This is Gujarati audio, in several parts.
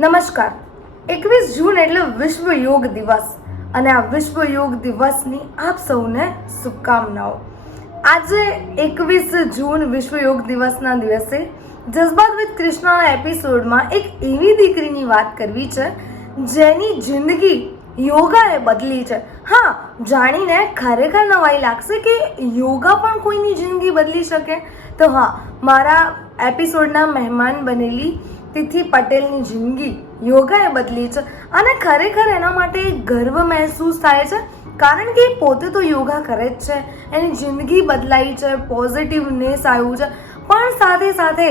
નમસ્કાર. એકવીસ જૂન એટલે વિશ્વ યોગ દિવસ અને આ વિશ્વ યોગ દિવસની આપ સૌને શુભકામનાઓ. આજે એકવીસ જૂન વિશ્વ યોગ દિવસના દિવસે જઝબાત વિથ કૃષ્ણના એપિસોડમાં એક એવી દીકરીની વાત કરવી છે, જેની જિંદગી યોગાએ બદલી છે. હા, જાણીને ખરેખર નવાઈ લાગશે કે યોગા પણ કોઈની જિંદગી બદલી શકે? તો હા, મારા એપિસોડના મહેમાન બનેલી તિથિ પટેલની જિંદગી યોગાએ બદલી છે અને ખરેખર એના માટે ગર્વ મહેસૂસ થાય છે, કારણ કે પોતે તો યોગા કરે જ છે, એની જિંદગી બદલાઈ છે, પોઝિટિવનેસ આવ્યું છે, પણ સાથે સાથે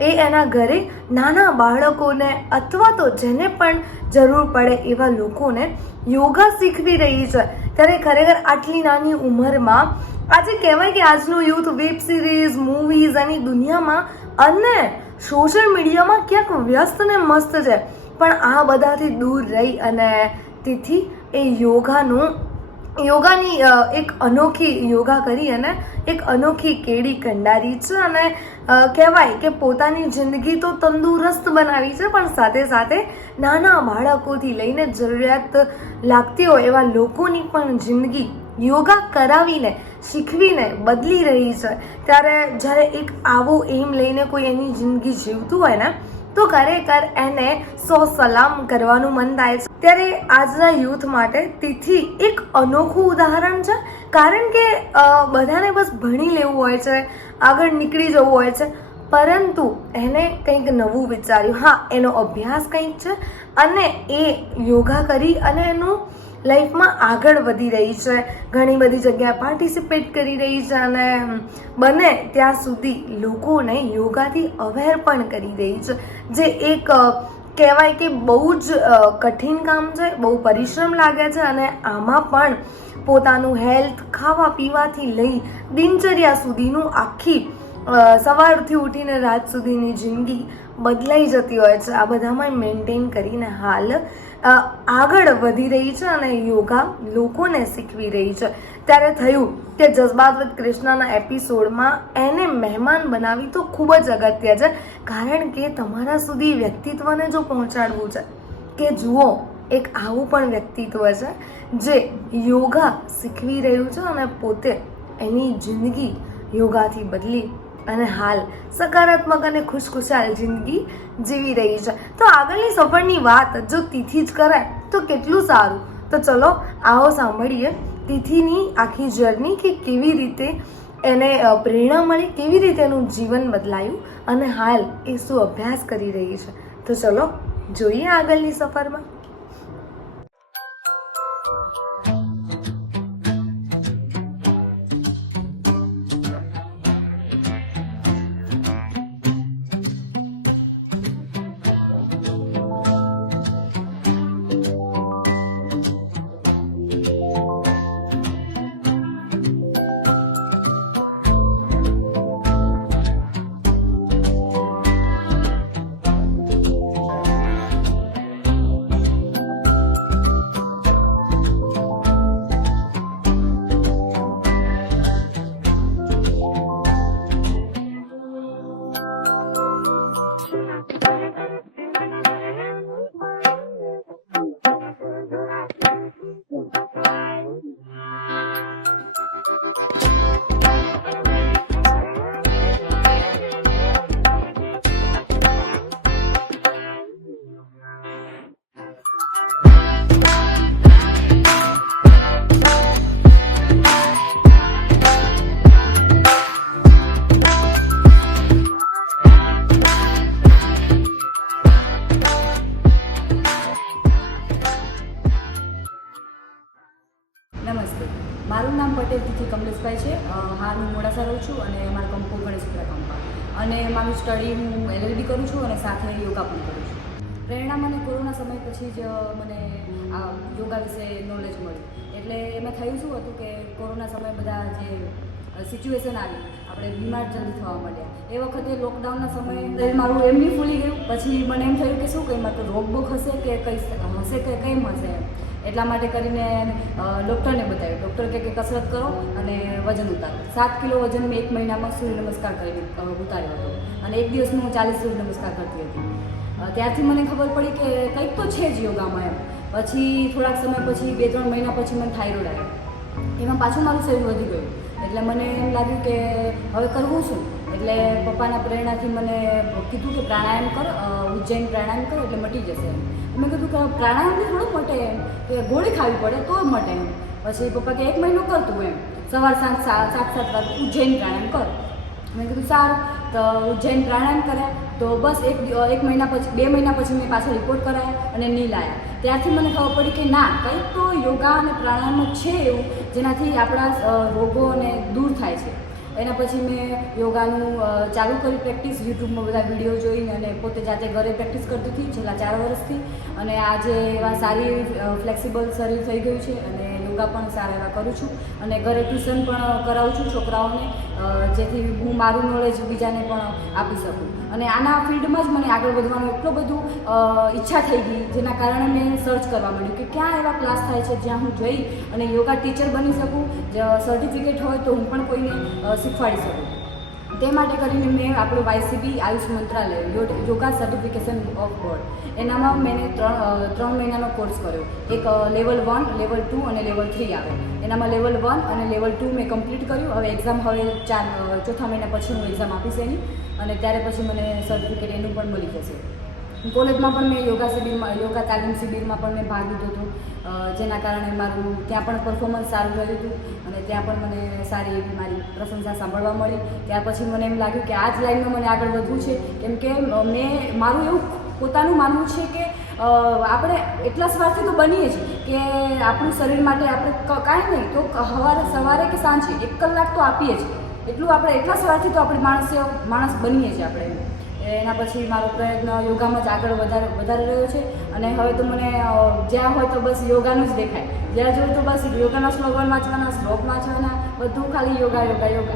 એ એના ઘરે નાના બાળકોને અથવા તો જેને પણ જરૂર પડે એવા લોકોને યોગા શીખવી રહી છે. ત્યારે ખરેખર આટલી નાની ઉંમરમાં આજે કહેવાય કે આજનું યુથ વેબ સિરીઝ, મૂવીઝ અને દુનિયામાં અને સોશિયલ મીડિયામાં ક્યાંક વ્યસ્ત ને મસ્ત છે. પણ આ બધાથી દૂર રહી અને તેથી એ યોગાનું, યોગાની એક અનોખી યોગા કરી અને એક અનોખી કેડી કંડારી છે અને કહેવાય કે પોતાની જિંદગી તો તંદુરસ્ત બનાવી છે, પણ સાથે સાથે નાના બાળકોથી લઈને જરૂરિયાત લાગતી હોય એવા લોકોની પણ જિંદગી યોગા કરાવીને શીખવીને બદલી રહી છે. ત્યારે જ્યારે એક આવો એમ લઈને કોઈ એની જિંદગી જીવતું હોય ને, તો ખરેખર એને સો સલામ કરવાનું મન થાય છે. ત્યારે આજના યુથ માટે તિથિ એક અનોખું ઉદાહરણ છે. કારણ કે બધાને બસ ભણી લેવું હોય છે, આગળ નીકળી જવું હોય છે. પરંતુ એને કંઈક નવું વિચાર્યું. હા, એનો અભ્યાસ કંઈક છે અને એ યોગા કરી અને એનું લાઈફમાં આગળ વધી રહી છે. ઘણી બધી જગ્યાએ પાર્ટિસિપેટ કરી રહી છે અને બને ત્યાં સુધી લોકોને યોગાથી અવેર પણ કરી રહી છે. જે એક કહેવાય કે બહુ જ કઠિન કામ છે, બહુ પરિશ્રમ લાગે છે અને આમાં પણ પોતાનું હેલ્થ ખાવા પીવાથી લઈ દિનચર્યા સુધીનું આખી સવારથી ઉઠીને રાત સુધીની જિંદગી બદલાઈ જતી હોય છે. આ બધામાં મેન્ટેન કરીને હાલ આગળ વધી રહી છે અને યોગા લોકોને શીખવી રહી છે. ત્યારે થયું કે જઝબાત વિથ કૃષ્ણના એપિસોડમાં એને મહેમાન બનાવી તો ખૂબ જ અગત્ય છે, કારણ કે તમારા સુધી વ્યક્તિત્વને જો પહોંચાડવું છે, કે જુઓ, એક આવું પણ વ્યક્તિત્વ છે, જે યોગા શીખવી રહ્યું છે અને પોતે એની જિંદગી યોગાથી બદલી અને હાલ સકારાત્મક અને ખુશખુશાલ જિંદગી જીવી રહી છે. તો આગળની સફરની વાત જો તિથિ જ કરાય, તો કેટલું સારું? તો ચલો આવો સાંભળીએ તિથિની આખી જર્ની કે કેવી રીતે એને પ્રેરણા મળી, કેવી રીતે એનું જીવન બદલાયું અને હાલ એ શું અભ્યાસ કરી રહી છે. તો ચલો જોઈએ આગળની સફરમાં. મારું સ્ટડી હું એલએલબી કરું છું અને સાથે યોગા પણ કરું છું. પ્રેરણા મને કોરોના સમય પછી જ મને આ યોગા વિશે નોલેજ મળ્યું. એટલે એમાં થયું શું હતું કે કોરોના સમય બધા જે સિચ્યુએશન આવી, આપણે બીમાર જલ્દી થવા માંડ્યા. એ વખતે લોકડાઉનના સમયે મારું એમ બી ફૂલી ગયું. પછી મને એમ થયું કે શું કંઈ, મારે રોગ બોગ હશે કે કંઈ, હશે કે કંઈ હશે એટલા માટે કરીને ડૉક્ટરને બતાવ્યું. ડૉક્ટર કહે કે કસરત કરો અને વજન ઉતારો. સાત કિલો વજન મેં એક મહિનામાં સૂર્ય નમસ્કાર કરી અ, ઉતાર્યો હતો. અને એક દિવસમાં હું ચાલીસ સૂર્ય નમસ્કાર કરતી હતી. ત્યારથી મને ખબર પડી કે કંઈક તો છે જ યોગામાં એમ. પછી થોડાક સમય પછી બે ત્રણ મહિના પછી મને થાઇરોઇડ આવ્યો. એમાં પાછું મારું શરીર વધી ગયું. એટલે મને એમ લાગ્યું કે હવે કરવું શું? એટલે પપ્પાના પ્રેરણાથી મને કીધું કે પ્રાણાયામ કર ઉજ્જૈન પ્રાણાયામ કરો એટલે મટી જશે મેં કીધું કે પ્રાણાયામથી થોડું મટે એમ, કે ગોળી ખાવી પડે તો મટે એમ. પછી પપ્પા કે એક મહિનો કરતું એમ. સવાર સાંજ સાત સાત વાગે ઉજ્જૈન પ્રાણાયામ કર. મેં કીધું સારું, તો ઉજ્જૈન પ્રાણાયામ કર્યા. તો બસ એક એક મહિના પછી, બે મહિના પછી મેં પાછો રિપોર્ટ કરાયા અને નીલ આવ્યા ત્યારથી મને ખબર પડી કે ના, કંઈક તો યોગા અને પ્રાણાયામ છે એવું, જેનાથી આપણા રોગોને દૂર થાય છે. એના પછી મેં યોગાનું ચાલુ કરી પ્રેક્ટિસ. યુટ્યુબમાં બધા વીડિયો જોઈને અને પોતે જાતે ઘરે પ્રેક્ટિસ કરતી હતી છેલ્લા ચાર વર્ષથી. અને આજે એવા સારી ફ્લેક્સિબલ શરીર થઈ ગયું છે અને યોગા પણ સારા એવા કરું છું. અને ઘરે ટ્યુશન પણ કરાવું છું છોકરાઓને જેથી હું મારું નોલેજ બીજાને પણ આપી શકું. અને આના ફિલ્ડમાં જ મને આગળ વધવાનું એટલું બધું ઈચ્છા થઈ ગઈ, જેના કારણે મેં સર્ચ કરવા માંડ્યું કે ક્યાં એવા ક્લાસ થાય છે જ્યાં હું જઈ અને યોગા ટીચર બની શકું સર્ટિફિકેટ હોય તો હું પણ કોઈને શીખવાડી શકું. તે માટે કરીને મેં આપણું વાયસીબી આયુષ મંત્રાલય યોગા સર્ટિફિકેશન ઓફ બોર્ડ એનામાં મેં ત્રણ ત્રણ મહિનાનો કોર્સ કર્યો. એક લેવલ વન લેવલ ટુ અને લેવલ થ્રી આવે. એનામાં લેવલ વન અને લેવલ ટુ મેં કમ્પ્લીટ કર્યું. હવે એક્ઝામ હવે ચાર ચોથા મહિના પછી હું એક્ઝામ આપીશ એની. અને ત્યારે પછી મને સર્ટિફિકેટ એનું પણ મળી જશે. કોલેજમાં પણ મેં યોગા શિબિરમાં, યોગા તાલીમ શિબિરમાં પણ મેં ભાગ લીધો હતો. જેના કારણે મારું ત્યાં પણ પરફોર્મન્સ સારું રહ્યું હતું અને ત્યાં પણ મને સારી એવી મારી પ્રશંસા સાંભળવા મળી. ત્યાર પછી મને એમ લાગ્યું કે આ જ લાઈનમાં મને આગળ વધવું છે. કેમ કે મેં, મારું એવું પોતાનું માનવું છે કે આપણે એટલા સ્વાર્થી તો બનીએ જ કે આપણું શરીર માટે આપણે કાંઈ નહીં, તો સવારે સવારે કે સાંજે એક કલાક તો આપીએ જ. એટલું આપણે, એટલા સ્વાર્થી તો આપણે માણસ માણસ બનીએ છીએ આપણે. એના પછી મારો પ્રયત્ન યોગામાં જ આગળ વધારે વધારે રહ્યો છે. અને હવે તો મને જ્યાં હોય તો બસ યોગાનું જ દેખાય. જ્યાં જોયું તો બસ યોગાના સ્લોગન વાંચવાના શ્લોક વાંચવાના બધું ખાલી યોગા યોગા યોગા.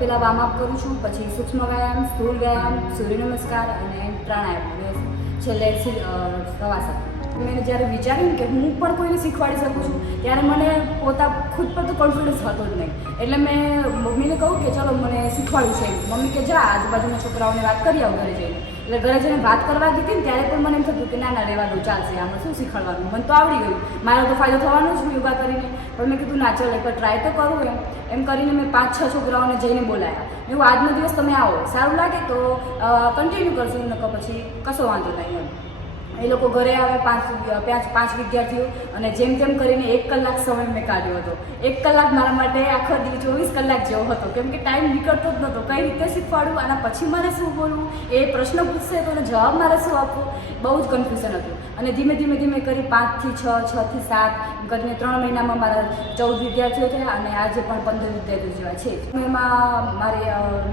પહેલાં વાર્મ અપ કરું છું પછી સૂક્ષ્મ વ્યાયામ સ્થૂળ વ્યાયામ સૂર્ય નમસ્કાર અને પ્રાણાયામ. છેલ્લે સવાસ અ, પ્રવાસન મેં જ્યારે વિચાર્યું કે હું પણ કોઈને શીખવાડી શકું છું, ત્યારે મને પોતા ખુદ પર તો કોન્ફિડન્સ હતો જ નહીં. એટલે મેં મમ્મીને કહું કે ચલો, મને શીખવાડ્યું છે. મમ્મી કે, જા, આજુબાજુના છોકરાઓને વાત કરી આવ ઘરે જઈને. એટલે ઘરે જઈને વાત કરવા દીધી ને, ત્યારે પણ મને એમ થતું કે, ના ના, રહેવા દો, ચાલશે, આમાં શું શીખવાડવાનું? મને તો આવડી ગયું. મારો તો ફાયદો થવાનો જ યોગા કરીને. પણ મેં કીધું, ના, ચાલ, એકવાર ટ્રાય તો કરું એમ. એમ કરીને મેં પાંચ, છ છોકરાઓને જઈને બોલાયા. એવું આજનો દિવસ તમે આવો, સારું લાગે તો કન્ટિન્યુ કરશું. નકર પછી કશો વાંધો નહીં એમ. એ લોકો ઘરે આવે પાંચ પાંચ પાંચ વિદ્યાર્થીઓ અને જેમ તેમ કરીને એક કલાક સમય મેં કાઢ્યો હતો. એક કલાક મારા માટે આખો દિવસ ચોવીસ કલાક જેવો હતો, કેમ કે ટાઈમ નીકળતો જ નહોતો. કઈ રીતે શીખવાડવું આના પછી મારે શું બોલવું, એ પ્રશ્ન પૂછશે તો જવાબ મારે શું આપવો? બહુ જ કન્ફ્યુઝન હતું. અને ધીમે ધીમે ધીમે કરી પાંચથી છ, છથી સાત, કરીને ત્રણ મહિનામાં મારા ચૌદ વિદ્યાર્થીઓ થયા અને આજે પણ પંદર વિદ્યાર્થીઓ જેવા છે. એમાં મારે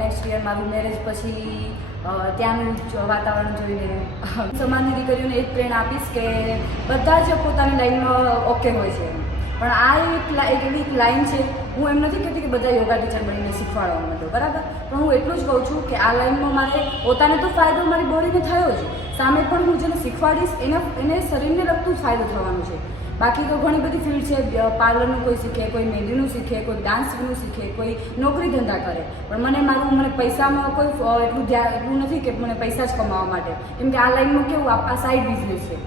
નેક્સ્ટ યર મારું મેરેજ પછી ત્યાંનું વાતાવરણ જોઈને સમાજની દીકરીઓને એક પ્રેરણા આપીશ કે બધા જ પોતાની લાઈનમાં ઓકે હોય છે પણ આ એક એવી એક લાઈન છે, હું એમ નથી કહેતી કે બધા યોગા ટીચર બનીને શીખવાડવા માંડો, બરાબર? પણ હું એટલું જ કહું છું કે આ લાઈનમાં મારે પોતાને તો ફાયદો મારી બોડીને થયો જ. સામે પણ હું જેને શીખવાડીશ, એને એને શરીરને લગતું જ ફાયદો થવાનો છે. બાકી તો ઘણી બધી ફિલ્ડ છે પાર્લરનું કોઈ શીખે, કોઈ મહેંદીનું શીખે, કોઈ ડાન્સનું શીખે, કોઈ નોકરી ધંધા કરે. પણ મને મારું, મને પૈસામાં કોઈ એટલું ધ્યાન એટલું નથી કે મને પૈસા જ કમાવા માટે. કેમ કે આ લાઈનમાં કેવું, આ સાઈડ બિઝનેસ છે.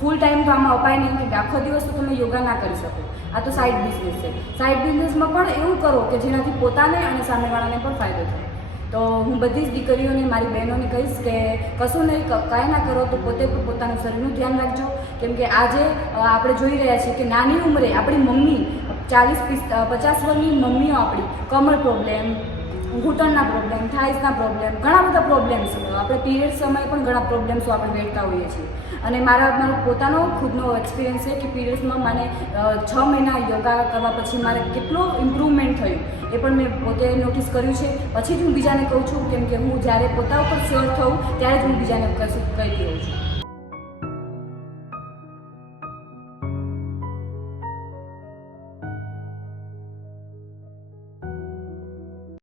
ફૂલ ટાઈમ તો આમાં અપાય નહીં કે આખો દિવસ તો તમે યોગા ના કરી શકો. આ તો સાઈડ બિઝનેસ છે. સાઈડ બિઝનેસમાં પણ એવું કરો કે જેનાથી પોતાને અને સામેવાળાને પણ ફાયદો થાય. તો હું બધી જ દીકરીઓને, મારી બહેનોને કહીશ કે કશું નહીં કાંઈ ના કરો, તો પોતે પણ પોતાનું શરીરનું ધ્યાન રાખજો. કેમ કે આજે આપણે જોઈ રહ્યા છીએ કે નાની ઉંમરે આપણી મમ્મી, ચાલીસ પચાસ વર્ષની મમ્મીઓ આપણી, કમર પ્રોબ્લેમ ઘૂંટણના પ્રોબ્લેમ થાઇસના પ્રોબ્લેમ ઘણા બધા પ્રોબ્લેમ્સ આપણે પીરિયડ સમયે પણ ઘણા પ્રોબ્લેમ્સો આપણે વેઠતા હોઈએ છીએ. અને મારા, મારો પોતાનો ખુદનો એક્સપિરિયન્સ છે કે પીરિયડ્સમાં મને છ મહિના યોગા કરવા પછી મારે કેટલો ઇમ્પ્રુવમેન્ટ થયું, એ પણ મેં પોતે નોટિસ કર્યું છે. પછી જ હું બીજાને કહું છું, કેમ કે હું જ્યારે પોતા ઉપર શ્યોર થઉં, ત્યારે જ હું બીજાને કશું કહી હોઉં છું.